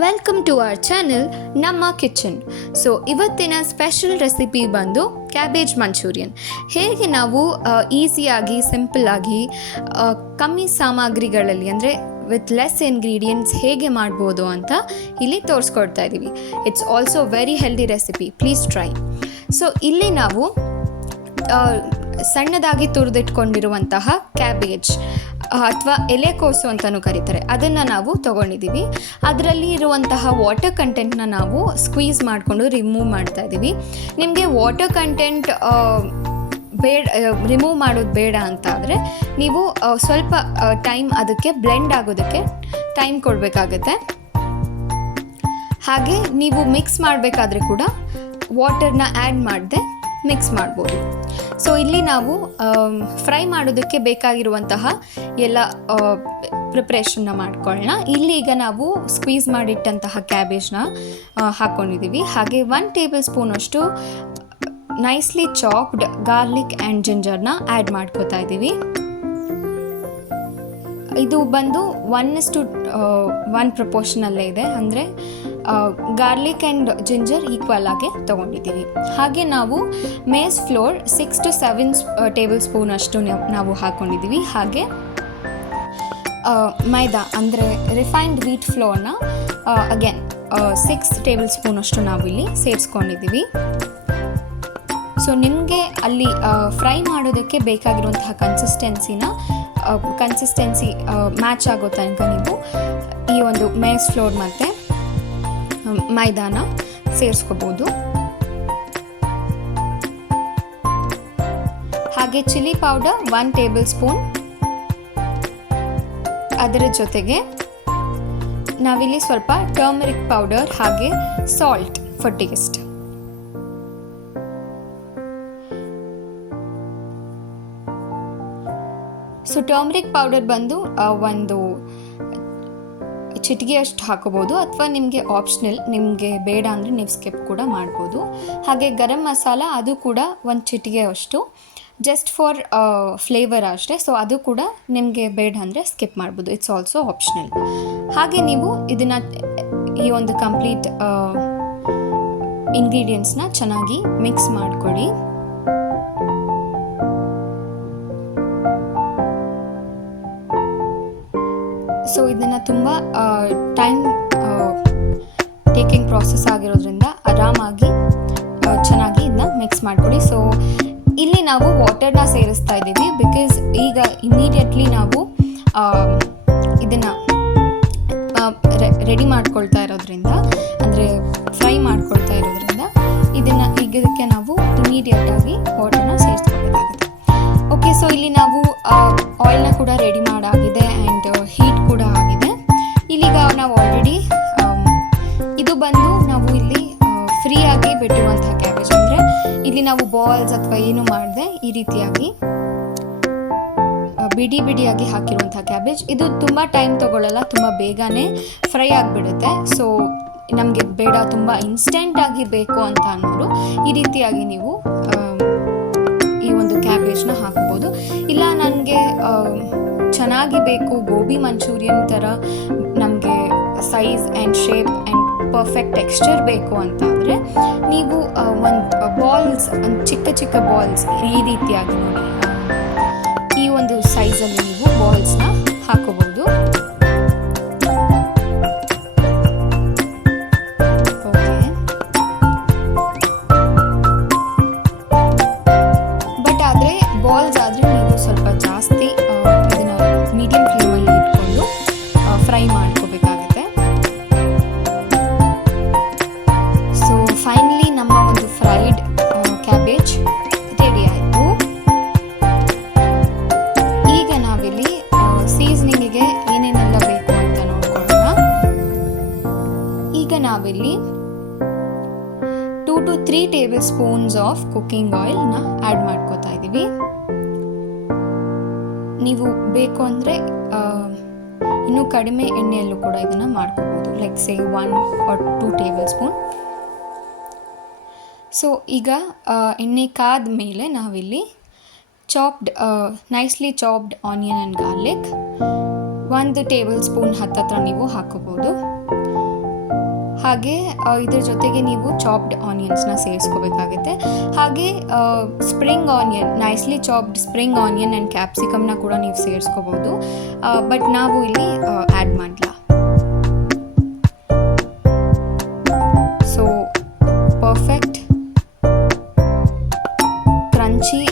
Welcome to our channel ನಮ್ಮ kitchen. So ಇವತ್ತಿನ special recipe ಬಂದು ಕ್ಯಾಬೇಜ್ ಮಂಚೂರಿಯನ್. ಹೇಗೆ ನಾವು ಈಸಿಯಾಗಿ ಸಿಂಪಲ್ಲಾಗಿ ಕಮ್ಮಿ ಸಾಮಗ್ರಿಗಳಲ್ಲಿ ಅಂದರೆ ವಿತ್ ಲೆಸ್ ಇಂಗ್ರೀಡಿಯೆಂಟ್ಸ್ ಹೇಗೆ ಮಾಡ್ಬೋದು ಅಂತ ಇಲ್ಲಿ ತೋರಿಸ್ಕೊಡ್ತಾ ಇದ್ದೀವಿ. It's also very healthy recipe, please try. So ಇಲ್ಲಿ ನಾವು ಸಣ್ಣದಾಗಿ ತುರಿದಿಟ್ಕೊಂಡಿರುವಂತಹ ಕ್ಯಾಬೇಜ್ ಅಥವಾ ಎಲೆಕೋಸು ಅಂತಲೂ ಕರೀತಾರೆ, ಅದನ್ನು ನಾವು ತೊಗೊಂಡಿದ್ದೀವಿ. ಅದರಲ್ಲಿ ಇರುವಂತಹ ವಾಟರ್ ಕಂಟೆಂಟ್ನ ನಾವು ಸ್ಕ್ವೀಸ್ ಮಾಡಿಕೊಂಡು ರಿಮೂವ್ ಮಾಡ್ತಾ ಇದ್ದೀವಿ. ನಿಮಗೆ ವಾಟರ್ ಕಂಟೆಂಟ್ ರಿಮೂವ್ ಮಾಡೋದು ಬೇಡ ಅಂತ ಆದರೆ ನೀವು ಸ್ವಲ್ಪ ಟೈಮ್ ಅದಕ್ಕೆ ಬ್ಲೆಂಡ್ ಆಗೋದಕ್ಕೆ ಟೈಮ್ ಕೊಡಬೇಕಾಗತ್ತೆ. ಹಾಗೆ ನೀವು ಮಿಕ್ಸ್ ಮಾಡಬೇಕಾದ್ರೆ ಕೂಡ ವಾಟರ್ನ ಆ್ಯಡ್ ಮಾಡದೆ ಮಿಕ್ಸ್ ಮಾಡ್ಬೋದು. ಸೊ ಇಲ್ಲಿ ನಾವು ಫ್ರೈ ಮಾಡೋದಕ್ಕೆ ಬೇಕಾಗಿರುವಂತಹ ಎಲ್ಲ ಪ್ರಿಪ್ರೇಷನ್ನ ಮಾಡ್ಕೊಳ್ಳೋಣ. ಇಲ್ಲಿ ಈಗ ನಾವು ಸ್ಕ್ವೀಸ್ ಮಾಡಿಟ್ಟಂತಹ ಕ್ಯಾಬೇಜ್ನ ಹಾಕ್ಕೊಂಡಿದ್ದೀವಿ. ಹಾಗೆ 1 ಟೇಬಲ್ ಸ್ಪೂನಷ್ಟು ನೈಸ್ಲಿ ಚಾಪ್ಡ್ ಗಾರ್ಲಿಕ್ ಆ್ಯಂಡ್ ಜಿಂಜರ್ನ ಆ್ಯಡ್ ಮಾಡ್ಕೋತಾ ಇದ್ದೀವಿ. ಇದು ಬಂದು 1:1 ಪ್ರಪೋರ್ಷನಲ್ಲೇ ಇದೆ, ಅಂದರೆ ಗಾರ್ಲಿಕ್ ಆ್ಯಂಡ್ ಜಿಂಜರ್ ಈಕ್ವಲ್ ಆಗಿ ತೊಗೊಂಡಿದ್ದೀವಿ. ಹಾಗೆ ನಾವು maize flour 6 to 7 tablespoon ಅಷ್ಟು ನಾವು ಹಾಕ್ಕೊಂಡಿದ್ದೀವಿ. ಹಾಗೆ ಮೈದಾ ಅಂದರೆ ರಿಫೈನ್ಡ್ ವೀಟ್ ಫ್ಲೋರ್ನ ಅಗೇನ್ 6 ಟೇಬಲ್ ಸ್ಪೂನ್ ಅಷ್ಟು ನಾವಿಲ್ಲಿ ಸೇರಿಸ್ಕೊಂಡಿದ್ದೀವಿ. ಸೊ ನಿಮಗೆ ಅಲ್ಲಿ ಫ್ರೈ ಮಾಡೋದಕ್ಕೆ ಬೇಕಾಗಿರುವಂತಹ ಕನ್ಸಿಸ್ಟೆನ್ಸಿ ಮ್ಯಾಚ್ ಆಗೋ ತನಕ ನೀವು ಈ ಒಂದು ಮೇಸ್ ಫ್ಲೋರ್ ಮತ್ತು ಮೈದಾನ ಸೇರಿಸ್ಕೋಬೋದು. ಹಾಗೆ ಚಿಲ್ಲಿ ಪೌಡರ್ 1 ಟೇಬಲ್ ಸ್ಪೂನ್, ಅದರ ಜೊತೆಗೆ ನಾವಿಲ್ಲಿ ಸ್ವಲ್ಪ ಟರ್ಮರಿಕ್ ಪೌಡರ್ ಹಾಗೆ salt for taste. So turmeric powder ಬಂದು ಒಂದು ಚಿಟಿಗೆ ಅಷ್ಟು ಹಾಕೋಬೋದು, ಅಥವಾ ನಿಮಗೆ ಆಪ್ಷನಲ್, ನಿಮಗೆ ಬೇಡ ಅಂದರೆ ನೀವು ಸ್ಕಿಪ್ ಕೂಡ ಮಾಡ್ಬೋದು. ಹಾಗೆ ಗರಂ ಮಸಾಲ ಅದು ಕೂಡ 1 ಚಿಟಿಗೆ ಅಷ್ಟು, ಜಸ್ಟ್ ಫಾರ್ ಫ್ಲೇವರ್ ಅಷ್ಟೇ. ಸೊ ಅದು ಕೂಡ ನಿಮಗೆ ಬೇಡ ಅಂದರೆ ಸ್ಕಿಪ್ ಮಾಡ್ಬೋದು, ಇಟ್ಸ್ ಆಲ್ಸೋ ಆಪ್ಷನಲ್. ಹಾಗೆ ನೀವು ಇದನ್ನು ಈ ಒಂದು ಕಂಪ್ಲೀಟ್ ಇಂಗ್ರೀಡಿಯೆಂಟ್ಸ್ನ ಚೆನ್ನಾಗಿ ಮಿಕ್ಸ್ ಮಾಡಿಕೊಡಿ. ಸೊ ಇದನ್ನು ತುಂಬ ಟೈಮ್ ಟೇಕಿಂಗ್ ಪ್ರಾಸೆಸ್ ಆಗಿರೋದ್ರಿಂದ ಆರಾಮಾಗಿ ಚೆನ್ನಾಗಿ ಇದನ್ನ ಮಿಕ್ಸ್ ಮಾಡಿಕೊಡಿ. ಸೊ ಇಲ್ಲಿ ನಾವು ವಾಟರ್ನ ಸೇರಿಸ್ತಾ ಇದ್ದೀವಿ, ಬಿಕಾಸ್ ಈಗ ಇಮಿಡಿಯೇಟ್ಲಿ ನಾವು ಇದನ್ನು ರೆಡಿ ಮಾಡ್ಕೊಳ್ತಾ ಇರೋದ್ರಿಂದ, ಅಂದರೆ ಫ್ರೈ ಮಾಡ್ಕೊಳ್ತಾ ಇರೋದ್ರಿಂದ ಇದಕ್ಕೆ ನಾವು ಇಮಿಡಿಯೇಟಾಗಿ ವಾಟರ್ನ ಸೇರಿಸ್ಕೊಳ್ಬೇಕಾಗುತ್ತೆ. ಓಕೆ, ಸೊ ಇಲ್ಲಿ ನಾವು ಆಯಿಲ್ನ ಕೂಡ ರೆಡಿ ಮಾಡಾಗಿದೆ ಆ್ಯಂಡ್ ಹೀಟ್ ಕೂಡ ಆಗಿದೆ. ಇಲ್ಲಿಗ ನಾವು ಆಲ್ರೆಡಿ ಇದು ಬಂದು ನಾವು ಇಲ್ಲಿ ಫ್ರೀಯಾಗಿ ಬಿಟ್ಟಿರುವಂತಹ ಕ್ಯಾಬೇಜ್, ಅಂದರೆ ಇಲ್ಲಿ ನಾವು ಬಾಲ್ಸ್ ಅಥವಾ ಏನು ಮಾಡದೆ ಈ ರೀತಿಯಾಗಿ ಬಿಡಿಯಾಗಿ ಹಾಕಿರುವಂತಹ ಕ್ಯಾಬೇಜ್. ಇದು ತುಂಬ ಟೈಮ್ ತೊಗೊಳ್ಳಲ್ಲ, ತುಂಬ ಬೇಗನೆ ಫ್ರೈ ಆಗಿಬಿಡುತ್ತೆ. ಸೊ ನಮಗೆ ಬೇಡ ತುಂಬ ಇನ್ಸ್ಟೆಂಟಾಗಿ ಬೇಕು ಅಂತ ಅನ್ನೋರು ಈ ರೀತಿಯಾಗಿ ನೀವು ಈ ಒಂದು ಕ್ಯಾಬೇಜ್ನ ಹಾಕ್ಬೋದು. ಇಲ್ಲ ನನಗೆ ಚೆನ್ನಾಗಿ ಬೇಕು, ಗೋಬಿ ಮಂಚೂರಿಯನ್ ಥರ ನಮಗೆ size and shape and perfect texture ಬೇಕು ಅಂತ ಅಂದರೆ ನೀವು ಒಂದು ಚಿಕ್ಕ ಬಾಲ್ಸ್ ಈ ರೀತಿಯಾಗಿ ನೋಡಿ, ಈ ಒಂದು ಸೈಜಲ್ಲಿ ನೀವು ಬಾಲ್ಸ್ನ ಹಾಕೋಬೋದು. ಬಾಲ್ಸ್ ಆದರೆ ನೀವು ಸ್ವಲ್ಪ ಜಾಸ್ತಿ ಇದನ್ನು ಮೀಡಿಯಂ ಫ್ಲೇಮಲ್ಲಿ ಇಟ್ಕೊಂಡು ಫ್ರೈ ಮಾಡ್ಕೋಬೇಕಾಗತ್ತೆ. ಸೊ ಫೈನಲಿ ನಮ್ಮ ಒಂದು ಫ್ರೈಡ್ ಕ್ಯಾಬೇಜ್ ರೆಡಿ ಆಯಿತು. ಈಗ ನಾವಿಲ್ಲಿ ಸೀಸನಿಂಗಿಗೆ ಏನೇನೆಲ್ಲ ಬೇಕು ಅಂತ ನೋಡ್ಕೊಳ್ಳೋಣ. ಈಗ ನಾವಿಲ್ಲಿ 2 to 3 tablespoons of cooking ಆಯಿಲ್ನ ಆ್ಯಡ್ ಮಾಡ್ಕೋತಾ ಇದ್ದೀವಿ. ನೀವು ಬೇಕು ಅಂದರೆ ಇನ್ನೂ ಕಡಿಮೆ ಎಣ್ಣೆಯಲ್ಲೂ ಕೂಡ ಇದನ್ನು ಮಾಡ್ಕೋಬೋದು, like say 1 or 2 table spoon. So ಈಗ ಎಣ್ಣೆ ಕಾದ ಮೇಲೆ ನಾವಿಲ್ಲಿ nicely chopped onion and garlic 1 table spoon ಹತ್ತತ್ರ ನೀವು ಹಾಕೋಬೋದು. ಹಾಗೆ ಇದ್ರ ಜೊತೆಗೆ ನೀವು ಚಾಪ್ಡ್ ಆನಿಯನ್ಸ್ನ ಸೇರಿಸ್ಕೋಬೇಕಾಗುತ್ತೆ. ಹಾಗೆ spring onion, nicely chopped spring onion and ಕ್ಯಾಪ್ಸಿಕಮ್ನ ಕೂಡ ನೀವು ಸೇರಿಸ್ಕೋಬೋದು. ಬಟ್ ನಾವು ಇಲ್ಲಿ ಆ್ಯಡ್ ಮಾಡಲ್ಲ. So perfect crunchy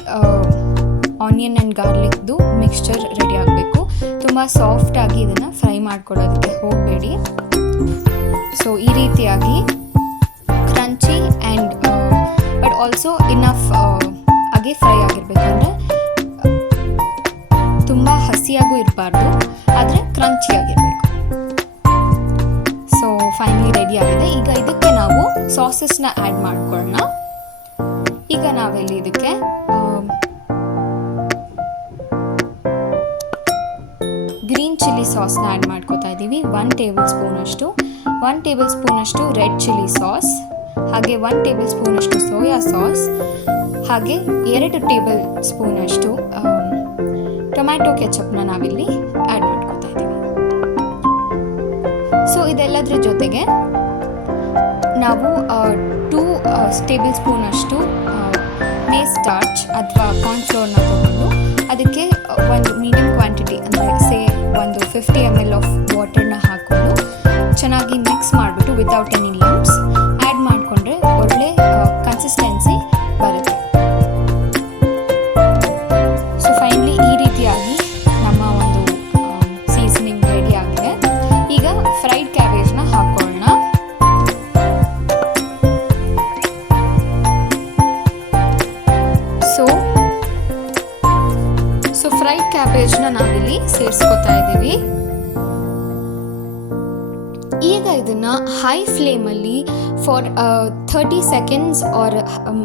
onion and ಗಾರ್ಲಿಕ್ದು ಮಿಕ್ಸ್ಚರ್ ರೆಡಿ ಆಗಬೇಕು. ತುಂಬ ಸಾಫ್ಟಾಗಿ ಇದನ್ನು ಫ್ರೈ ಮಾಡ್ಕೊಳ್ಳೋದಕ್ಕೆ ಹೋಗಬೇಡಿ. ಸೊ ಈ ರೀತಿಯಾಗಿ crunchy and but also enough ಆಗಿ ಫ್ರೈ ಆಗಿರಬೇಕು. ಅಂದರೆ ತುಂಬ ಹಸಿಯಾಗೂ ಇರಬಾರ್ದು, ಆದರೆ ಕ್ರಂಚಿಯಾಗಿರಬೇಕು. ಸೊ ಫೈನಲಿ ರೆಡಿ ಆಗಿದೆ. ಈಗ ಇದಕ್ಕೆ ನಾವು ಸಾಸಸ್ನ ಆ್ಯಡ್ ಮಾಡ್ಕೊಳ್ಳೋಣ. ಈಗ ನಾವೆಲ್ಲಿ ಇದಕ್ಕೆ ಗ್ರೀನ್ ಚಿಲ್ಲಿ ಸಾಸ್ನ ಆ್ಯಡ್ ಮಾಡ್ಕೋತಾ ಇದ್ದೀವಿ. 1 ಟೇಬಲ್ ಸ್ಪೂನಷ್ಟು ರೆಡ್ ಚಿಲ್ಲಿ ಸಾಸ್, ಹಾಗೆ 1 ಟೇಬಲ್ ಸ್ಪೂನಷ್ಟು ಸೋಯಾ ಸಾಸ್, ಹಾಗೆ 2 ಟೇಬಲ್ ಸ್ಪೂನಷ್ಟು ಟೊಮ್ಯಾಟೊ ಕೆಚಪ್ನ ನಾವಿಲ್ಲಿ ಆ್ಯಡ್ ಮಾಡ್ಕೋತಾ ಇದ್ದೀವಿ. ಸೊ ಇದೆಲ್ಲದರ ಜೊತೆಗೆ ನಾವು 2 ಟೇಬಲ್ ಸ್ಪೂನಷ್ಟು ಮೇಸ್ ಸ್ಟಾರ್ಚ್ ಅಥವಾ ಕಾರ್ನ್ಫ್ಲೋರ್ನ ತಗೊಂಡು ಅದಕ್ಕೆ ಒಂದು ಮೀಡಿಯಮ್ ಕ್ವಾಂಟಿಟಿ, ಅಂದರೆ ಒಂದು 50 ml ಆಫ್ ವಾಟರ್ನ ಹಾಕ್ಕೊಂಡು ಚೆನ್ನಾಗಿ ಮಿಕ್ಸ್ ಮಾಡಿಬಿಟ್ಟು ವಿತೌಟ್ ಎನಿ ಲಂಪ್ಸ್ ಆ್ಯಡ್ ಮಾಡಿಕೊಂಡ್ರೆ ಒಳ್ಳೆ ಕನ್ಸಿಸ್ಟೆನ್ಸಿ ಬರುತ್ತೆ. ಸೊ ಫೈನಲಿ ಈ ರೀತಿಯಾಗಿ ನಮ್ಮ ಒಂದು ಸೀಸನಿಂಗ್ ರೆಡಿ ಆಗಿದೆ. ಈಗ ಫ್ರೈಡ್ ಕ್ಯಾಬೇಜ್ನ ಹಾಕೊಳ್ಳೋಣ. ಸೊ ಫ್ರೈಡ್ ಕ್ಯಾಬೇಜ್ನ ನಾವಿಲ್ಲಿ ಸೇರಿಸ್ಕೊತಾ ಇದ್ದೀವಿ. ಈಗ ಇದನ್ನು ಹೈ ಫ್ಲೇಮಲ್ಲಿ ಫಾರ್ 30 ಸೆಕೆಂಡ್ಸ್ ಆರ್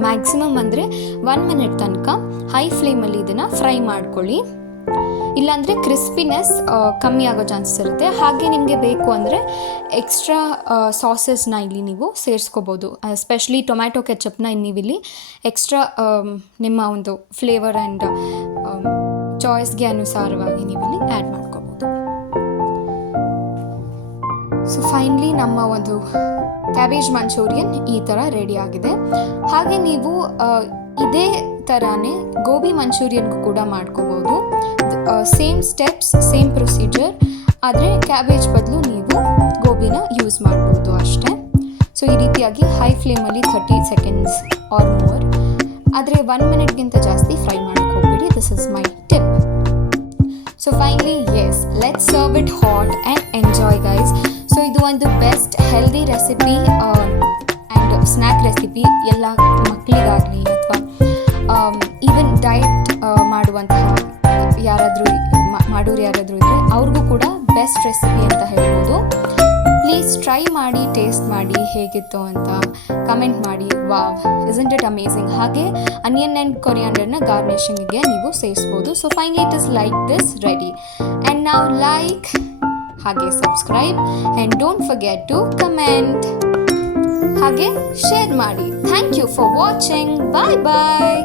ಮ್ಯಾಕ್ಸಿಮಮ್ ಅಂದರೆ 1 ಮಿನಿಟ್ ತನಕ ಹೈ ಫ್ಲೇಮಲ್ಲಿ ಇದನ್ನು ಫ್ರೈ ಮಾಡ್ಕೊಳ್ಳಿ. ಇಲ್ಲಾಂದರೆ ಕ್ರಿಸ್ಪಿನೆಸ್ ಕಮ್ಮಿ ಆಗೋ ಚಾನ್ಸಸ್ ಇರುತ್ತೆ. ಹಾಗೆ ನಿಮಗೆ ಬೇಕು ಅಂದರೆ ಎಕ್ಸ್ಟ್ರಾ ಸಾಸಸ್ನ ಇಲ್ಲಿ ನೀವು ಸೇರಿಸ್ಕೋಬೋದು. ಎಸ್ಪೆಷಲಿ ಟೊಮ್ಯಾಟೊ ಕೆಚಪ್ನ ನೀವಿಲ್ಲಿ ಎಕ್ಸ್ಟ್ರಾ ನಿಮ್ಮ ಒಂದು ಫ್ಲೇವರ್ ಆ್ಯಂಡ್ ಚಾಯ್ಸ್ಗೆ ಅನುಸಾರವಾಗಿ ನೀವಿಲ್ಲಿ ಆ್ಯಡ್ ಮಾಡ್ಕೋಬೋದು. ಸೊ ಫೈನಲಿ ನಮ್ಮ ಒಂದು ಕ್ಯಾಬೇಜ್ ಮಂಚೂರಿಯನ್ ಈ ಥರ ರೆಡಿ ಆಗಿದೆ. ಹಾಗೆ ನೀವು ಇದೇ ಥರನೇ ಗೋಬಿ ಮಂಚೂರಿಯನ್ಗೂ ಕೂಡ ಮಾಡ್ಕೋಬೋದು. ಸೇಮ್ ಸ್ಟೆಪ್ಸ್, ಸೇಮ್ ಪ್ರೊಸೀಜರ್, ಆದರೆ ಕ್ಯಾಬೇಜ್ ಬದಲು ನೀವು ಗೋಬಿನ ಯೂಸ್ ಮಾಡ್ಬೋದು ಅಷ್ಟೇ. ಸೊ ಈ ರೀತಿಯಾಗಿ ಹೈ ಫ್ಲೇಮಲ್ಲಿ 30 ಸೆಕೆಂಡ್ಸ್ ಆರ್ ಮೋರ್, ಆದರೆ 1 ಮಿನಿಟ್ಗಿಂತ ಜಾಸ್ತಿ ಫ್ರೈ ಮಾಡೋಕ್ಕೆ ಹೋಗ್ಬೇಡಿ. This is my tip. So finally yes, let's serve it hot and enjoy guys. So ಇದು ಒಂದು best healthy recipe and snack recipe. ಎಲ್ಲ ಮಕ್ಕಳಿಗಾಗಲಿ ಅಥವಾ ಈವನ್ ಡಯಟ್ ಮಾಡುವಂತಹ ಮಾಡೋರು ಯಾರಾದರೂ ಇದ್ದರೆ ಅವ್ರಿಗೂ ಕೂಡ ಬೆಸ್ಟ್ ರೆಸಿಪಿ ಅಂತ ಹೇಳ್ಬೋದು. ಪ್ಲೀಸ್ ಟ್ರೈ ಮಾಡಿ, ಟೇಸ್ಟ್ ಮಾಡಿ, ಹೇಗಿತ್ತು ಅಂತ ಕಮೆಂಟ್ ಮಾಡಿ. Wow, isn't it amazing. ಹಾಗೆ ಅನಿಯನ್ ಆ್ಯಂಡ್ ಕೊರಿಯಾಂಡರ್ನ ಗಾರ್ನಿಷಿಂಗಿಗೆ ನೀವು ಸೇರಿಸ್ಬೋದು. So finally it is like this ready. And ನಾವು ಲೈಕ್, ಹಾಗೆ subscribe and don't forget to comment, ಹಾಗೆ ಶೇರ್ ಮಾಡಿ. Thank you for watching. Bye bye.